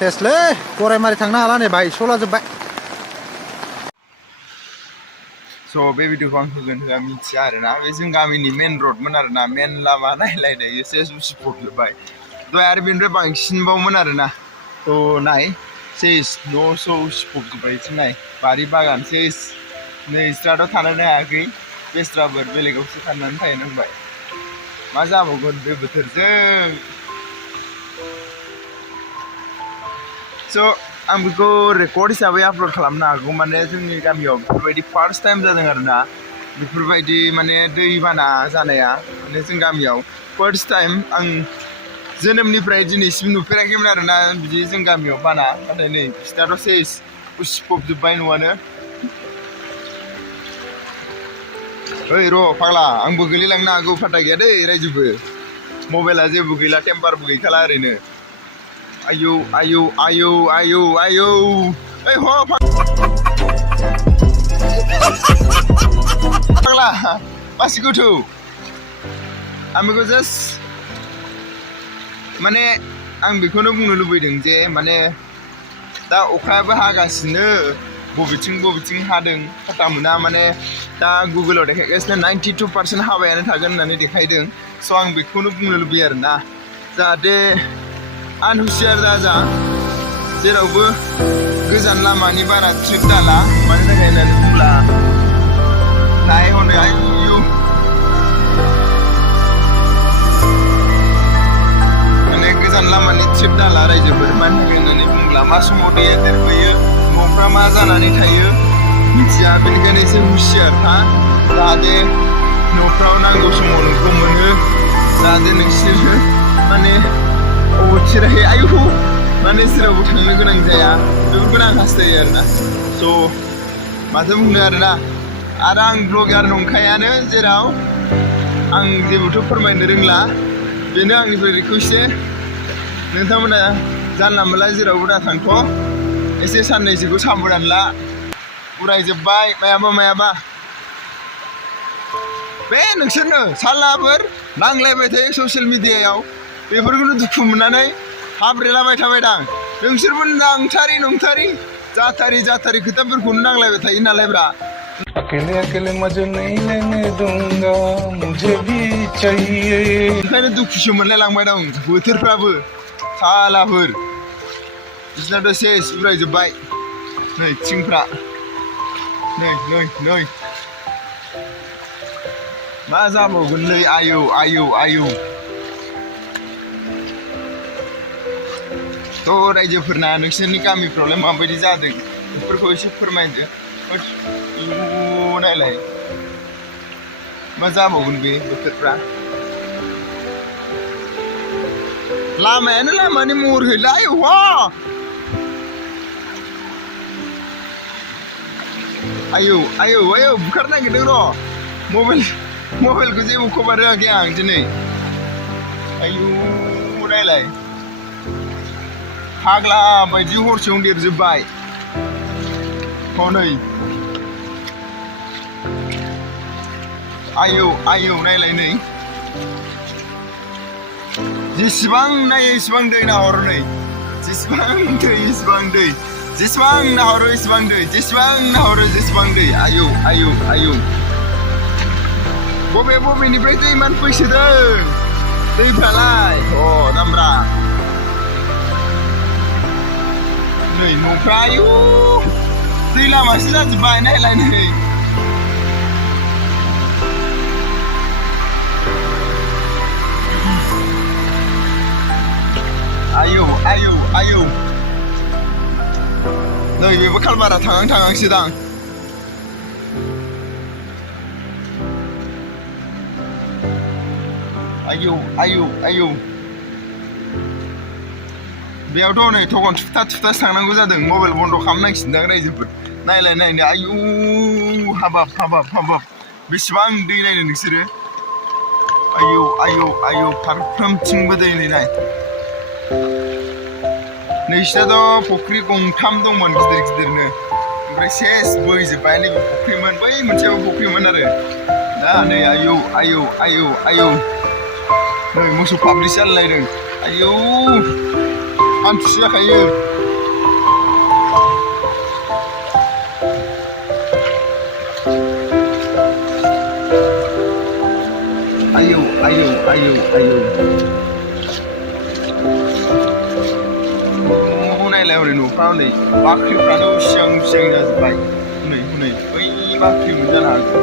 सेसलै गरायमारि थांनो हाला नै भाई सला जोब्बाय स' बे भिडिअखौ आं होगोन होआ मिथिया आरोना बे जों गामिनि मेन रडमोन आरोना मेन लामा नायलायनाय एसे उसिफबजोब्बाय दहाय आरो बेनिफ्राय बांसिनबावमोन आरोना थ' नाय सेस न' स' उसिफबजोब्बाय नाय बारि बागान सेस नै बिस्राथ' थानोनो हायाखै बेस्राफोर बेलेगावसो थानानै थाहैनांबाय मा जाबावगोन बे बोथोरजों स' आं बेखौ रेकर्ड हिसाबै आपल'ड खालामनो हागौ माने जोंनि गामियाव बेफोरबायदि फार्स्ट टाइम जादों आरोना बेफोरबायदि माने दैबाना जानाया माने जों गामियाव फार्स्ट टाइम आं जोनोमनिफ्राय दिनैसिम नुफेराखैमोन आरोना बिदि जों गामियाव बाना नाथाय नै बिसोरनाथ' सेस उसिफबजोब्बाय न'आनो ओइ र' फाग्ला आंबो गोलैलांनो हागौ फाटा गैया दै रायजोबो मबाइला जेबो गैला टेम्पारबो गैखाला ओरैनो आयौ आयौ आयौ आयौ आयौ ओइ ह फाग्ला मासि गोथौ आं बेखौ जास्ट माने आं बेखौनो बुंनो लुबैदों जे माने दा अखायाबो हागासिनो बबेथिं हादों फाता मोना माने दा गुगोलाव देखायगासिनो 92% हाबायानो थागोन होननानै देखायदों स' आं बेखौनो बुंनो लुबैयो आरोना जाहाथे आनहुसियार दाजा जेरावबो गोजान लामानि बारा ट्रिप दाला मानि थाखाय होननानै बुंब्ला नाय हनै आयु माने गोजान लामानि ट्रिप दाला रायजोफोर मानि थाखाय होननानै बुंब्ला मा समाव दैया देरबोयो न'फ्रा मा जानानै थायो मिथिया बेनिखायनो एसे हुसियार था जाहाथे न'फ्राव नांगौ समाव नोंखौ मोनो जाहाथे नोंसोरो माने अबथिरायै आयु माने जेरावबो थांनो गोनां जाया बेफोरखौनो आं हास्थायो आरोना स' माथो बुंनो आरोना आरो आं ब्लगार नंखायानो जेराव आं जेबोथ' फोरमायनो रोंला बेनो आंनिफ्राय रिकुवेस्ट नोंथांमोना जानला मोनला जेरावबो दा थांथ' एसे साननैसोखौ साबधान ला उरायजोब्बाय मायाबा बे नोंसोरनो सालाफोर नांलायबाय थायो ससियेल मिडियायाव बेफोरखौनो दुखु मोननानै हाब्रेलाबाय थाबायदां नोंसोरबो नंथारि जाथारि खोथाफोरखौनो नांलायबाय थायो नालायब्रा अकेले अकेले मजे नहीं लेने दूंगा मुझे भी चाहिए ओंखायनो दुखुसो मोनलायलांबाय दं बोथोरफ्राबो सालाफोर बिसोरनाथ' सेस उरायजोब्बाय नै थिंफ्रा नै मा जाबावगोन नै आयौ थ' रायजोफोरना नोंसोरनि गामिफ्रावलाय माबायदि जादों बेफोरखौ एसे फोरमायदो नायलाय मा जाबावगोन बे बोथोरफ्रा लामायानो लामानि महर गैला आयौ बुखारनो नागिरदों र' मबाइलखौ जेबो खबर होआखै आं दिनै आयौ नायलाय फाग्ला बायदि हरसेयावनो देरजोब्बाय हनै आयौ नायलाय नै जेसेबां नायो एसेबां दै नाहरो नै जेसेबां नाहरो एसेबां दै आयौ बबेनिफ्राय दैमान फैसोदों दैफ्रालाय दामब्रा नै न'फ्रा आयु दै लामासो जाजोब्बाय नायलाय नै आयौ नै बेबो खालबारा थांहांसो दां आयौ बेयावथ' नै थगन थुबथा थांनांगौ जादों मबाइल बन्द' खालामनांसिगोनदां रायजोफोर नायलाय आयौ हाबाब बेसेबां दै नायनो नोंसोरो आयौ फारफ्रोमथिंबो दै नाय नैसिनाथ' फुख्रि गंथाम दंमोन गिदिरनो ओमफ्राय सेस बोहैजोब्बाय नैबे फुख्रिमोन बै मोनसेयाबो फुख्रिमोन आरो दा नै आयौ नै मोसौ पाब्लिक जालायलायदों आयौ हान्थुसे जाखायो आयौ आयौ आयौ आयौ नायलाय हरै न'फ्रा हनै बाख्रिफ्रानो उसियां उसियां जाजोब्बाय हनै हनै बै बाख्रिमोन जानो हागौ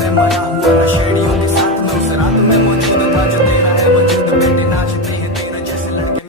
मैं मरा हुआ नशेड़ी